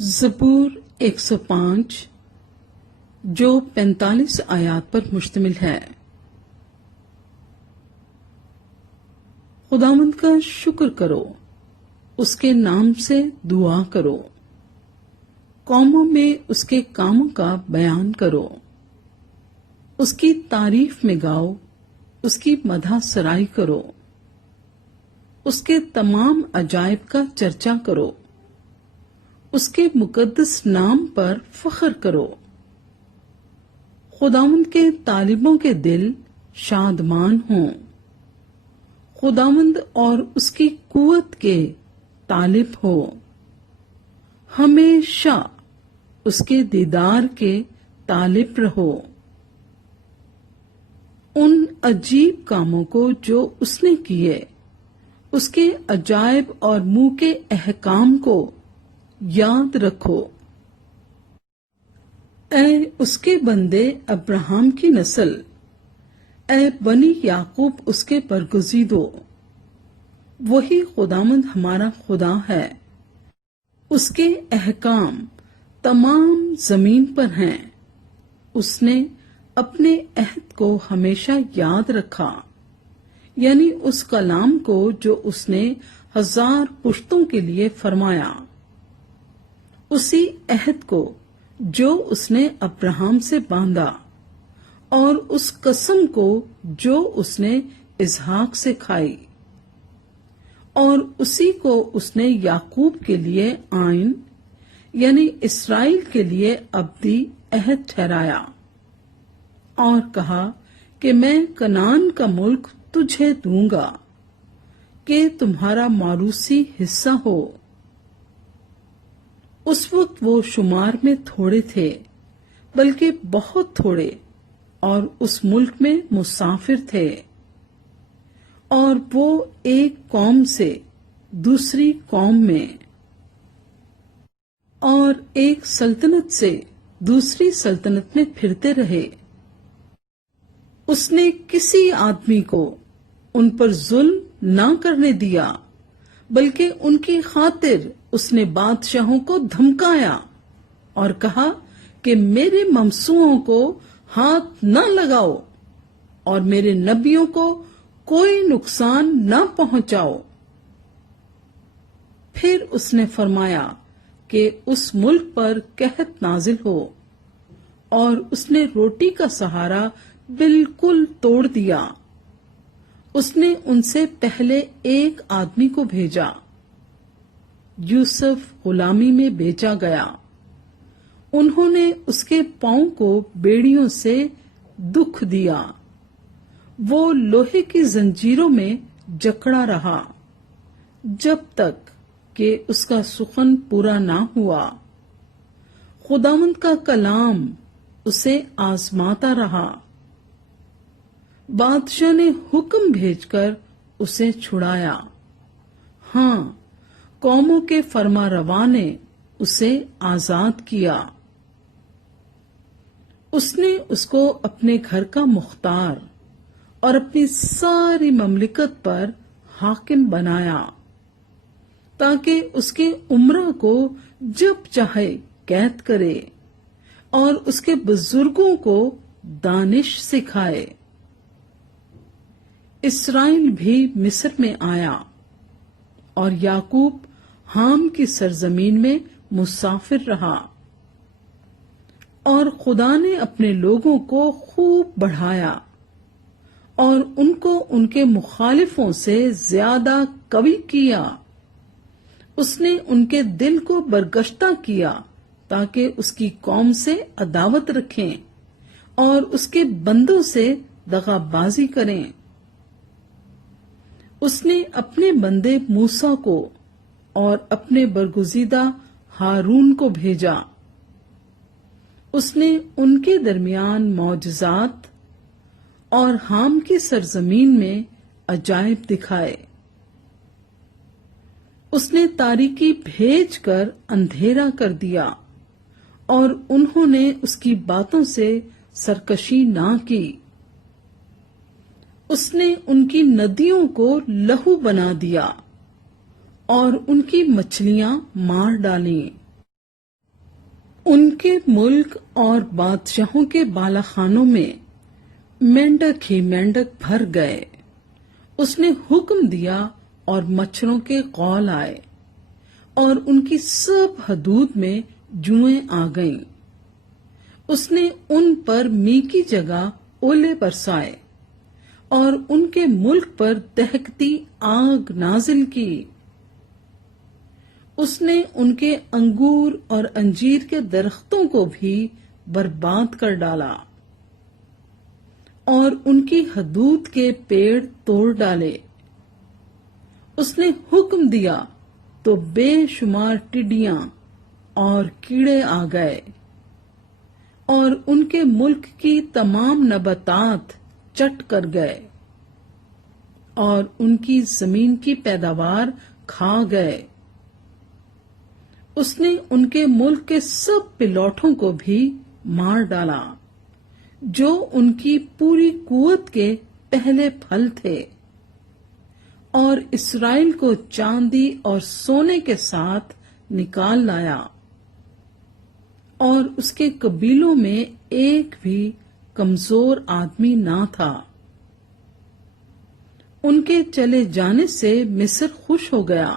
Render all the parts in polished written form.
زبور 105 جو 45 آیات پر مشتمل ہے۔ خداوند کا شکر کرو، اس کے نام سے دعا کرو، قوموں میں اس کے کاموں کا بیان کرو، اس کی تعریف میں گاؤ، اس کی مدح سرائی کرو، اس کے تمام عجائب کا چرچا کرو، اس کے مقدس نام پر فخر کرو۔ خداوند کے طالبوں کے دل شادمان ہوں، خداوند اور اس کی قوت کے طالب ہو، ہمیشہ اس کے دیدار کے طالب رہو۔ ان عجیب کاموں کو جو اس نے کیے، اس کے عجائب اور منہ کے احکام کو یاد رکھو۔ اے اس کے بندے ابراہیم کی نسل، اے بنی یعقوب اس کے برگزیدو، وہی خداوند ہمارا خدا ہے، اس کے احکام تمام زمین پر ہیں، اس نے اپنے عہد کو ہمیشہ یاد رکھا، یعنی اس کلام کو جو اس نے 1000 پشتوں کے لیے فرمایا، اسی عہد کو جو اس نے ابراہیم سے باندھا، اور اس قسم کو جو اس نے اسحاق سے کھائی، اور اسی کو اس نے یعقوب کے لیے آئین یعنی اسرائیل کے لیے ابدی عہد ٹھہرایا، اور کہا کہ میں کنعان کا ملک تجھے دوں گا کہ تمہارا موروثی حصہ ہو۔ اس وقت وہ شمار میں تھوڑے تھے، بلکہ بہت تھوڑے، اور اس ملک میں مسافر تھے، اور وہ ایک قوم سے دوسری قوم میں اور ایک سلطنت سے دوسری سلطنت میں پھرتے رہے۔ اس نے کسی آدمی کو ان پر ظلم نہ کرنے دیا، بلکہ ان کی خاطر اس نے بادشاہوں کو دھمکایا اور کہا کہ میرے ممسوحوں کو ہاتھ نہ لگاؤ اور میرے نبیوں کو کوئی نقصان نہ پہنچاؤ۔ پھر اس نے فرمایا کہ اس ملک پر قحط نازل ہو، اور اس نے روٹی کا سہارا بالکل توڑ دیا۔ اس نے ان سے پہلے ایک آدمی کو بھیجا، یوسف غلامی میں بیچا گیا، انہوں نے اس کے پاؤں کو بیڑیوں سے دکھ دیا، وہ لوہے کی زنجیروں میں جکڑا رہا جب تک کہ اس کا سخن پورا نہ ہوا۔ خداوند کا کلام اسے آزماتا رہا، بادشاہ نے حکم بھیج کر اسے چھڑایا، ہاں قوموں کے فرما روا نے اسے آزاد کیا۔ اس نے اس کو اپنے گھر کا مختار اور اپنی ساری مملکت پر حاکم بنایا، تاکہ اس کے امراء کو جب چاہے قید کرے اور اس کے بزرگوں کو دانش سکھائے۔ اسرائیل بھی مصر میں آیا، اور یعقوب حام کی سرزمین میں مسافر رہا، اور خدا نے اپنے لوگوں کو خوب بڑھایا اور ان کو ان کے مخالفوں سے زیادہ قوی کیا۔ اس نے ان کے دل کو برگشتہ کیا تاکہ اس کی قوم سے عداوت رکھیں اور اس کے بندوں سے دغا بازی کریں۔ اس نے اپنے بندے موسیٰ کو اور اپنے برگزیدہ ہارون کو بھیجا، اس نے ان کے درمیان معجزات اور حام کی سرزمین میں عجائب دکھائے۔ اس نے تاریکی بھیج کر اندھیرا کر دیا، اور انہوں نے اس کی باتوں سے سرکشی نہ کی۔ اس نے ان کی ندیوں کو لہو بنا دیا اور ان کی مچھلیاں مار ڈالیں۔ ان کے ملک اور بادشاہوں کے بالاخانوں میں مینڈک ہی مینڈک بھر گئے. اس نے حکم دیا اور مچھروں کے قول آئے اور ان کی سب حدود میں جوئیں آ گئیں. اس نے ان پر می کی جگہ اولے برسائے اور ان کے ملک پر دہکتی آگ نازل کی. اس نے ان کے انگور اور انجیر کے درختوں کو بھی برباد کر ڈالا اور ان کی حدود کے پیڑ توڑ ڈالے. اس نے حکم دیا تو بے شمار ٹڈیاں اور کیڑے آ گئے اور ان کے ملک کی تمام نباتات چٹ کر گئے اور ان کی زمین کی پیداوار کھا گئے. اس نے ان کے ملک کے سب پلوٹوں کو بھی مار ڈالا جو ان کی پوری قوت کے پہلے پھل تھے، اور اسرائیل کو چاندی اور سونے کے ساتھ نکال لایا، اور اس کے قبیلوں میں ایک بھی کمزور آدمی نہ تھا. ان کے چلے جانے سے مصر خوش ہو گیا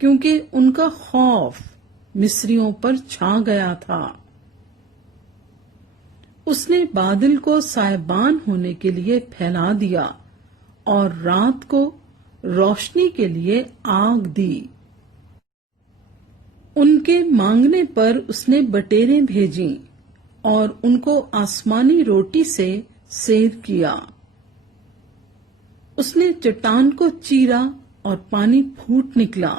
کیونکہ ان کا خوف مصریوں پر چھا گیا تھا. اس نے بادل کو سائبان ہونے کے لیے پھیلا دیا اور رات کو روشنی کے لیے آگ دی. ان کے مانگنے پر اس نے بٹیریں بھیجیں اور ان کو آسمانی روٹی سے سیر کیا. اس نے چٹان کو چیرا اور پانی پھوٹ نکلا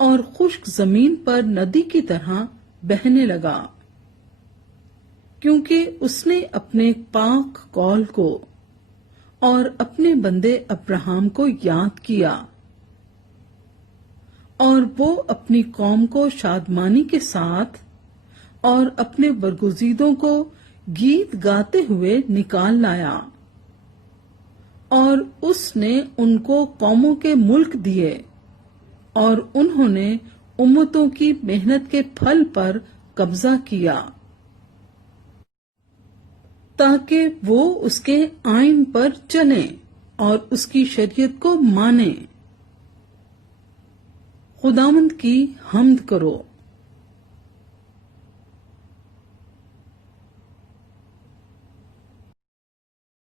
اور خشک زمین پر ندی کی طرح بہنے لگا، کیونکہ اس نے اپنے پاک قول کو اور اپنے بندے ابراہیم کو یاد کیا، اور وہ اپنی قوم کو شادمانی کے ساتھ اور اپنے برگزیدوں کو گیت گاتے ہوئے نکال لایا. اور اس نے ان کو قوموں کے ملک دیے اور انہوں نے امتوں کی محنت کے پھل پر قبضہ کیا تاکہ وہ اس کے آئین پر چلیں اور اس کی شریعت کو مانیں. خداوند کی حمد کرو.